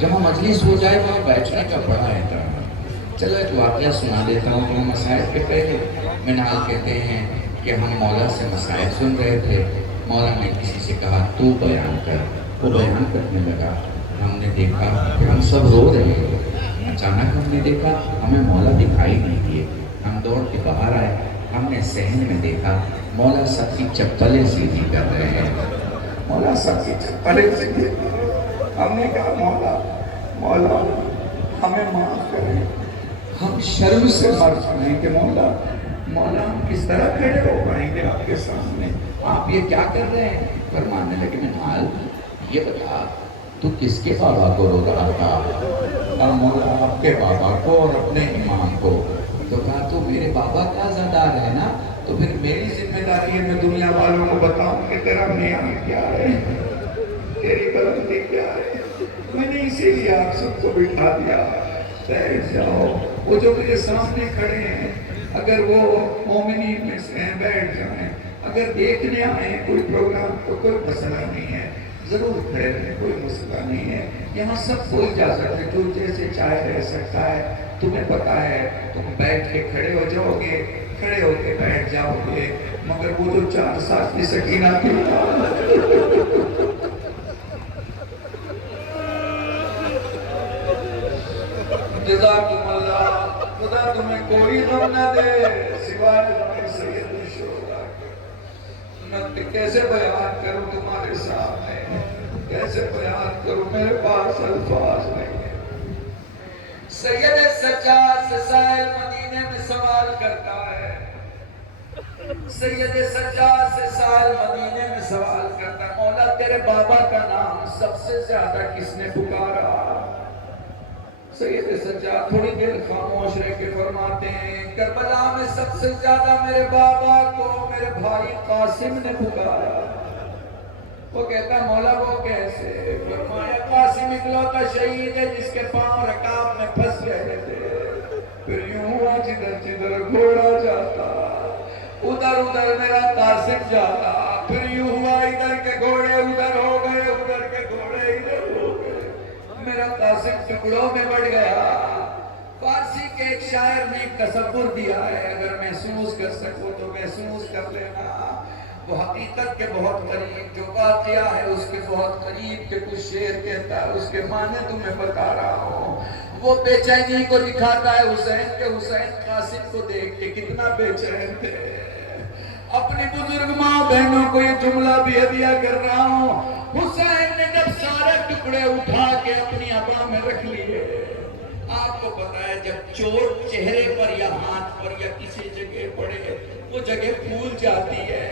جہاں مجلس ہو جائے وہاں بیٹھنے کا بڑا احترام ہے۔ چلو ایک واقعہ سنا دیتا ہوں کہ مسائل کے پہلے منال کہتے ہیں کہ ہم مولا سے مسائل سن رہے تھے، مولا نے کسی سے کہا تو بیان کر، وہ بیان کرنے لگا، ہم نے دیکھا کہ ہم سب رو رہے ہیں، اچانک ہم نے دیکھا ہمیں مولا دکھائی نہیں دیے، ہم دوڑ کے باہر آئے، ہم نے صحن میں دیکھا مولا سب کی چپلیں سیدھی کر رہے ہیں، مولا سب کی چپلیں سیدھی کر رہے ہیں۔ ہم نے کہا مولا ہمیں معاف کریں، ہم شرم سے مر جائیں کہ مولا ہم کس طرح کھڑے ہو پائیں گے آپ کے سامنے، آپ یہ کیا کر رہے ہیں؟ فرمانے لگے منال یہ بتا تو کس کے بابا کو رو رہا تھا؟ مولا آپ کے بابا کو اور اپنے امام کو۔ تو کہا تو میرے بابا کا عزادار ہے نا، تو پھر میری ذمہ داری ہے میں دنیا والوں کو بتاؤں کہ تیرا معیار کیا ہے، تیری بلندی کیا ہے۔ میں نے اسی لیے آپ سب کو بٹھا دیا، بیٹھ جاؤ، وہ جو میرے سامنے کھڑے ہیں اگر وہ مومنین میں سے ہیں بیٹھ جائیں، اگر دیکھنے آئیں کوئی پروگرام تو کوئی مسئلہ نہیں ہے، ضرور کھڑے رہیں، کوئی مسئلہ نہیں ہے، یہاں سب کو اجازت ہے، جو جیسے چاہے رہ سکتا ہے، تمہیں پتا ہے تم بیٹھ کے کھڑے ہو جاؤ گے، کھڑے ہو کے بیٹھ جاؤ گے، مگر وہ جو 4 سال کی سکینہ تھی جزاکم اللہ، خدا تمہیں کوئی غم نہ دے سوائے غم سید الشہداء کے۔ میں کیسے بیان کروں تمہارے سامنے، کیسے بیان کروں، میرے پاس الفاظ نہیں ہے۔ سید سجاد سے سائل مدینے میں سوال کرتا ہے، سید سجاد سے سائل مدینے میں سوال کرتا ہے، مولا تیرے بابا کا نام سب سے زیادہ کس نے پکارا؟ سید سجاد تھوڑی دیر خاموش رہ کے فرماتے ہیں کربلا میں سب سے زیادہ میرے بابا کو میرے بھائی قاسم نے پکارا۔ وہ کہتا ہے مولا وہ کیسے؟ فرمایا قاسم اکلوتا شہید ہے جس کے پاؤں رکاب میں پھنس گئے تھے، پھر یوں ہوا جدھر جدھر گھوڑا جاتا ادھر ادھر میرا قاسم جاتا، پھر یوں ہوا ادھر کے گھوڑے ادھر ہو گئے، ادھر کے گھوڑے ادھر ہو گئے، میرا قاسم ٹکڑوں میں بڑھ گیا۔ فارسی کے ایک شاعر نے ایک تصور دیا ہے، اگر محسوس کر سکو تو محسوس کر لینا، وہ حقیقت کے بہت قریب جو واقعہ ہے اس کے بہت قریب کے کچھ شعر کہتا ہے، اس کے معنی تمہیں بتا رہا ہوں۔ وہ بے چینی کو دکھاتا ہے حسین کے، حسین قاسم کو دیکھ کے کتنا بے چین تھے۔ اپنی بزرگ ماں بہنوں کو یہ جملہ بھی ہدیہ کر رہا ہوں، حسین نے جب سارے ٹکڑے اٹھا کے اپنی عبا میں رکھ لیے، آپ کو پتا ہے جب چوٹ چہرے پر یا ہاتھ پر یا کسی جگہ پڑے وہ جگہ پھول جاتی ہے،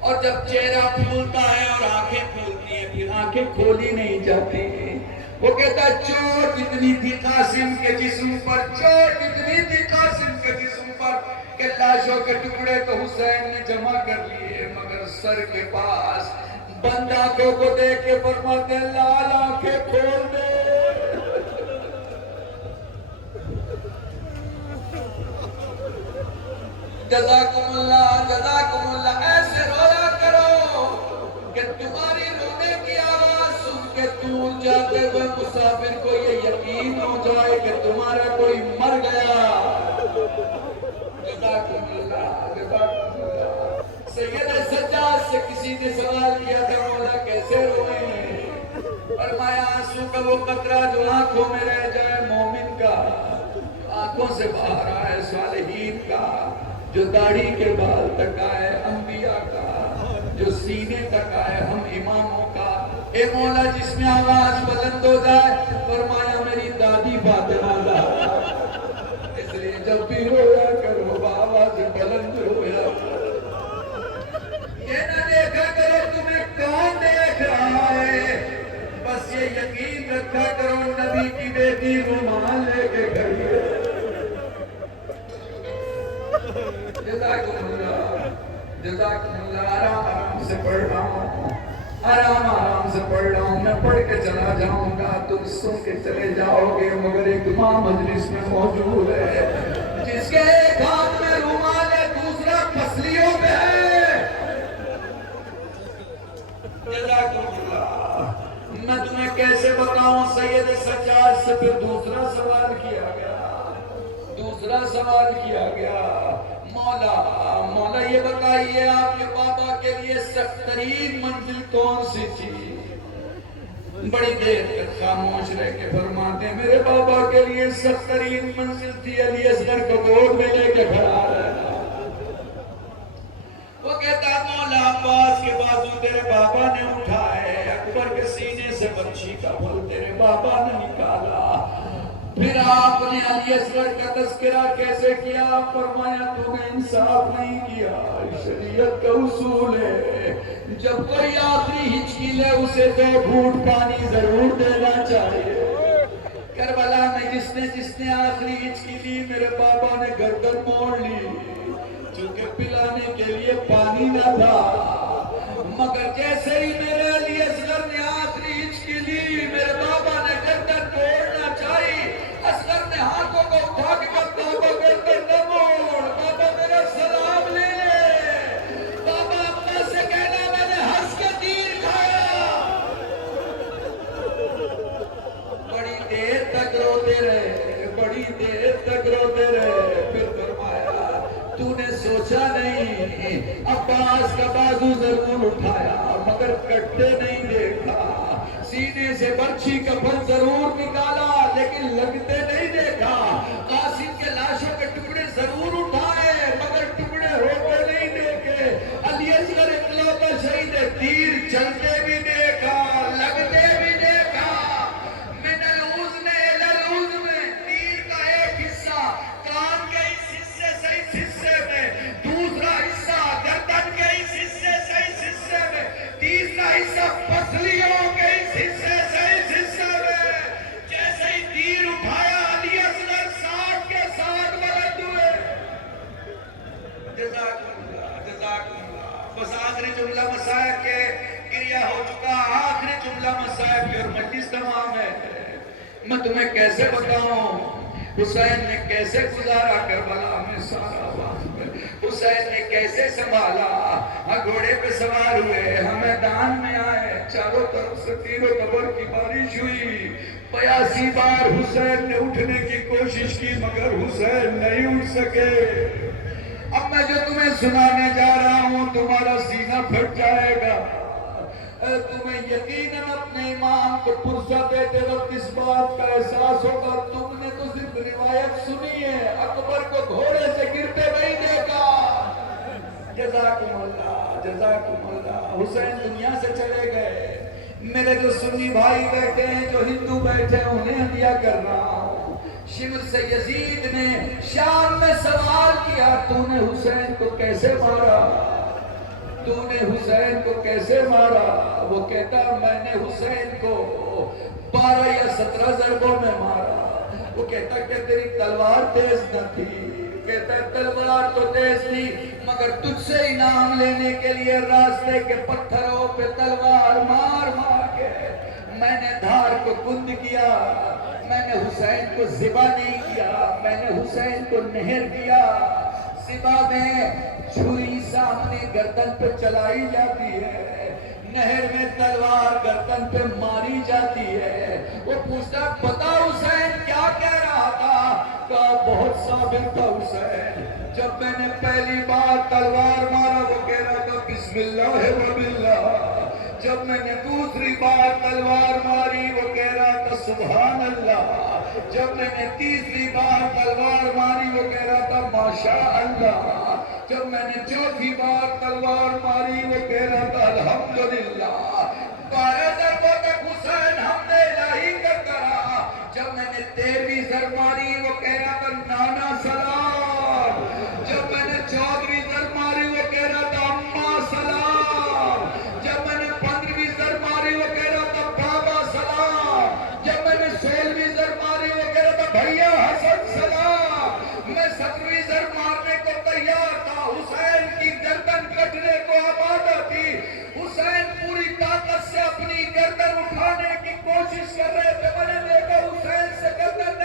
اور جب چہرہ پھولتا ہے اور آنکھیں پھولتی ہیں پھر آنکھیں کھولی نہیں جاتی۔ وہ کہتا ہے چوٹ اتنی تھی قاسم کے جسم پر، چوٹ اتنی تھی قاسم کے جسم پر کہ لاشوں کے ٹکڑے تو حسین نے جمع کر لیے، مگر سر کے پاس بند آنکھوں کو دیکھ کے فرماتے ہیں لال آنکھیں کھول دے۔ جزاکم اللہ، ایسے رویا کرو کہ تمہاری رونے کی آواز سن کے دور جاتے ہوئے مسافر کو یہ یقین ہو جائے کہ تمہارا کوئی مر گیا۔ جزاکم اللہ۔ سید سجاد سے کسی نے سوال کیا تھا مولا کیسے روئے ہیں؟ فرمایا آنسو کا وہ قطرہ جو آنکھوں میں رہ جائے مومن کا، آنکھوں سے باہر آئے صالحین کا، جو داڑھی کے بال تک آئے انبیاء کا، جو سینے تک آئے ہم اماموں کا۔ اے مولا جس میں آواز بلند ہو جائے، فرمایا میری دادی فاطمہ زہرا، اس لیے جب بھی رویا کرو آواز بلند رویا کرو، یہ نہ دیکھا کرو تمہیں کون دیکھ رہا ہے، بس یہ یقین رکھا کرو نبی کی بیٹی رومال لے کے کھڑی ہے۔ جزاکم اللہ، آرام سے پڑھ رہا ہوں، آرام سے پڑھ رہا ہوں، میں پڑھ کے چلا جاؤں گا تم سن کے چلے جاؤ گے، مگر ایک ماں مجلس میں موجود ہے جس کے ایک ہاتھ میں رومال ہے دوسرا پسلیوں میں ہے۔ جزاکم اللہ، میں تمہیں کیسے بتاؤں سید سجاد سے پھر دوسرا سوال کیا گیا مولا یہ بتائیے آپ کے بابا کے لیے سخت ترین منزل کون سی تھی؟ بڑی دیر تک خاموش رہ کے فرماتے ہیں میرے بابا کے لیے سخت ترین منزل تھی علی اصغر کو گود میں لے کے کھڑا رہنا۔ وہ کہتا مولا عباس کے بازو تیرے بابا نے اٹھائے، اکبر کے سینے سے برچھی کا پھل تیرے بابا نے نکالا، پھر آپ نے علی اصغر کا تذکرہ کیسے کیا؟ فرمایا تو نے انصاف نہیں کیا، شریعت کا اصول ہے جب کوئی آخری ہچکی لے اسے 2 گھونٹ پانی ضرور دینا چاہیے۔ کربلا میں جس نے آخری ہچکی لی میرے بابا نے گردن موڑ لی، چونکہ پلانے کے لیے پانی نہ تھا، مگر جیسے ہی میرے علی اصغر نے آخری ہچکی لی میرے بابا نے گردن موڑنا چاہی، اصغر نے ہاتھوں کو اٹھا کے کہا بابا گردن نہ موڑ، بابا میرا سلام لے لے، بابا اپنا سے کہنا میں نے ہنس کے تیر کھایا۔ بڑی دیر تک روتے رہے، پھر فرمایا تو نے سوچا نہیں عباس کا بازو ضرور اٹھایا مگر کٹتے نہیں دیکھا، سینے سے برچھی کا پھل ضرور نکالا لیکن لگتے نہیں دیکھا، قاسم کے لاشوں کے ٹکڑے ضرور اٹھائے مگر ٹکڑے ہوتے نہیں دیکھے، علی اصغر اکلوتا شہید ہے تیر چلتے بھی دیکھا لگتے بھی دیکھا، من العزم الی العزم، تیر کا ایک حصہ کان کے اس حصے سے اس حصے میں، دوسرا حصہ گردن کے اس حصے سے اس حصے میں، تیسرا حصہ پسلیوں کے اس حصے سے اس حصے میں، جیسے ہی تیر اٹھایا علی اصغر 60 کے 60 بلند ہوئے۔ جزاکم اللہ۔ بس آخری جملہ مصائب کے گریہ ہو چکا، آخری جملہ مصائب کے اور مجلس تمام ہے۔ میں تمہیں کیسے بتاؤں حسین نے کیسے گزارا کربلا میں سارا وقت، حسین نے کیسے سنبھالا، گھوڑے پہ سوار ہوئے، ہم میدان میں آئے، چاروں طرف سے تیر و تبر کی بارش ہوئی، 82 بار حسین نے اٹھنے کی کوشش کی مگر حسین نہیں اٹھ سکے۔ اب میں جو تمہیں سنانے جا رہا ہوں تمہارا سینہ پھٹ جائے گا، تمہیں یقیناً اپنے ایمان کو پرزہ دیتے وقت اس بات کا احساس ہوگا تم نے تو صرف روایت سنی ہے، اکبر کو گھوڑے سے گرتے نہیں دیکھا۔ جزاکم اللہ۔ حسین دنیا سے چلے گئے، میرے جو سنی بھائی بیٹھے ہیں جو ہندو بیٹھے ہیں انہیں ہدیہ کر رہا ہوں، شمر سے یزید نے شام میں سوال کیا تو نے حسین کو کیسے مارا، تو نے حسین کو کیسے مارا؟ وہ کہتا میں نے حسین کو 12 یا 17 ضربوں میں مارا۔ وہ کہتا کہ تیری تلوار تیز نہ تھی، کہتا ہے تلوار تو تیز تھی مگر تجھ سے انعام لینے کے لیے راستے کے پتھروں پہ تلوار مار مار کے میں نے دھار کو کند کیا، میں نے حسین کو ذبح نہیں کیا، میں نے حسین کو نہر کیا۔ ذبح میں چھری سامنے گردن پہ چلائی جاتی ہے، نہر میں تلوار گردن پہ ماری جاتی ہے۔ وہ پوچھتا پتا حسین کیا کہہ رہا تھا؟ کہا بہت صابر تھا حسین، جب میں نے پہلی بار تلوار مارا وہ کہہ رہا تھا بسم اللہ و باللہ، جب میں نے دوسری بار تلوار ماری وہ کہہ رہا تھا سبحان اللہ، جب میں نے تیسری بار تلوار ماری وہ کہہ رہا تھا ماشاء اللہ، جب میں نے چوتھی بار تلوار ماری وہ کہہ رہا تھا الحمدللہ، 12 ضربوں تک حسین ہم نے الہی کا کرا، جب میں نے 13ویں ضرب ماری وہ کہہ رہا تھا نانا سلام، جب میں نے 14ویں ضرب ماری وہ کہہ رہا تھا اماں سلام، جب میں نے 15ویں ضرب ماری وہ کہہ رہا تھا بابا سلام، جب میں نے 16ویں ضرب ماری وہ کہہ رہا تھا بھیا حسن سلام، میں 17ویں ضرب مارنے کو تیار تھا، حسین کی گردن کٹنے کو آمادہ تھی، حسین پوری طاقت سے اپنی گردن اٹھانے کی کوشش کر رہے تھے، میں نے دیکھا حسین سے گردن